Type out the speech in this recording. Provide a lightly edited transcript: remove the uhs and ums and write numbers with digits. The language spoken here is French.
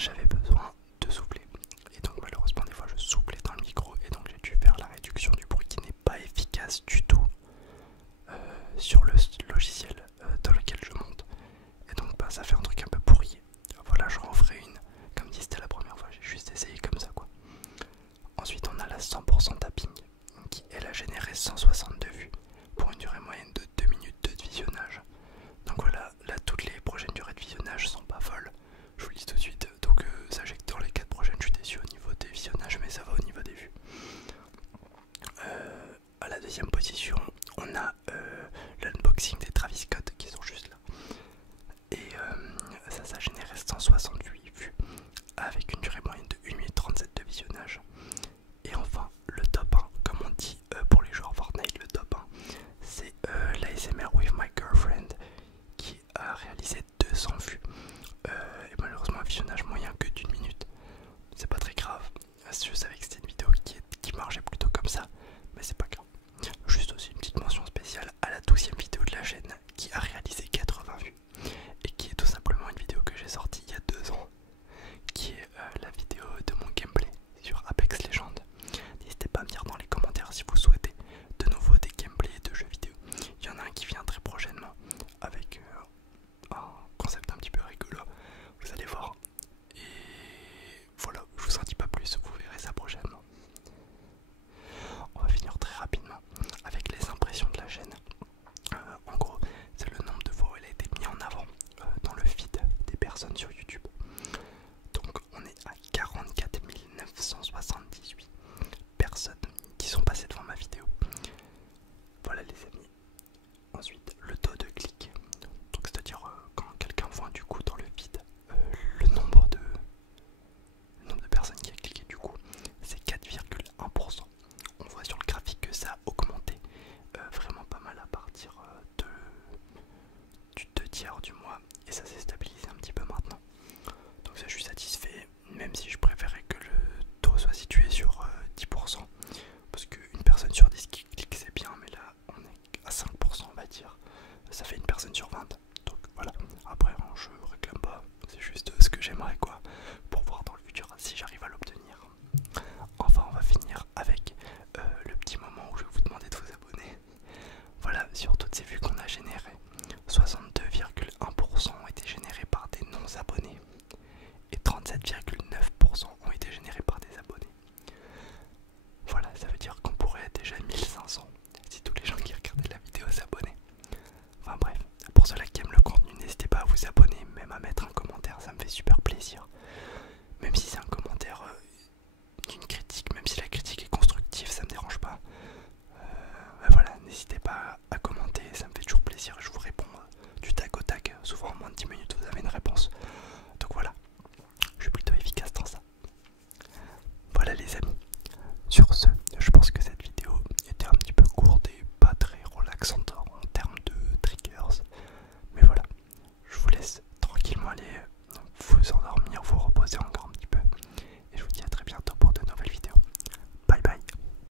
j'avais besoin de souffler. Et donc malheureusement des fois je soufflais dans le micro et donc j'ai dû faire la réduction du bruit qui n'est pas efficace du tout sur le logiciel dans lequel je monte. Et donc bah, ça fait un truc un peu pourri. Voilà, je referai une. Comme dit, c'était la première fois, j'ai juste essayé comme ça quoi. Ensuite on a la 100% tapping qui elle a généré 162 vues pour une durée moyenne de 2 minutes de visionnage. Donc voilà, là toutes les prochaines durées de visionnage sont pas folles. Je vous le dis tout de suite, donc sachez que dans les 4 prochaines je suis déçu au niveau des visionnages, mais ça va au niveau des vues. À la deuxième position, on a l'unboxing des Travis Scott qui sont juste là. Et ça a généré 168 vues avec une durée moyenne de 1 minute 37 de visionnage. Et enfin, le top 1, comme on dit pour les joueurs Fortnite, le top 1, c'est l'ASMR with my girlfriend qui a réalisé 200 vues. Et malheureusement un visionnage moyen que d'une minute. C'est pas très grave, je savais que c'était une vidéo qui marchait plutôt comme ça, mais c'est pas grave. Juste aussi une petite mention spéciale à la 12e vidéo de la chaîne qui a réalisé 80 vues et qui est tout simplement une vidéo que j'ai sortie il y a 2 ans, qui est la vidéo de mon gameplay sur Apex Legends. N'hésitez pas à me dire dans les commentaires si vous souhaitez de nouveau des gameplays de jeux vidéo. Il y en a un qui vient très prochainement avec un concept un petit peu rigolo, vous allez voir. Et voilà, je vous en dis pas plus, vous verrez ça prochainement. On va finir très rapidement avec les impressions de la chaîne. En gros, c'est le nombre de fois où elle a été mise en avant dans le feed des personnes sur YouTube. Donc on est à 44 978 personnes qui sont passées devant ma vidéo. Voilà les amis. Ensuite, le taux de clic. Donc c'est-à-dire quand quelqu'un voit du coup dans le feed le nombre de personnes qui a cliqué du coup, c'est 4,1%. On voit sur le graphique que ça a augmenté vraiment pas mal à partir du 2/3 du mois et ça s'est stabilisé un petit peu maintenant. Donc ça je suis satisfait, même si je préférais que le taux soit situé sur 10%, parce qu'une personne sur 10 qui clique c'est bien, mais là on est à 5% on va dire, ça fait une personne sur 20. Donc voilà, après hein, je réclame pas, c'est juste ce que j'aimerais quoi, pour voir dans le futur si j'arrive à l'obtenir. Enfin on va finir avec le petit moment où je vais vous demander de vous abonner. Voilà, sur toutes ces vues qu'on a générées, 62,1% ont été générées par des non-abonnés et 37,9% ont été générés par des abonnés. Voilà, ça veut dire qu'on pourrait être déjà 1500 si tous les gens qui regardaient la vidéo s'abonnaient. Enfin bref, pour ceux-là qui aiment le contenu, n'hésitez pas à vous abonner, même à mettre un commentaire, ça me fait super plaisir. Même si c'est un commentaire d'une critique, même si la critique est constructive, ça me dérange pas. Voilà, n'hésitez pas à commenter, ça me fait toujours plaisir, je vous réponds du tac au tac, souvent en moins de 10 minutes vous avez une réponse. Donc voilà,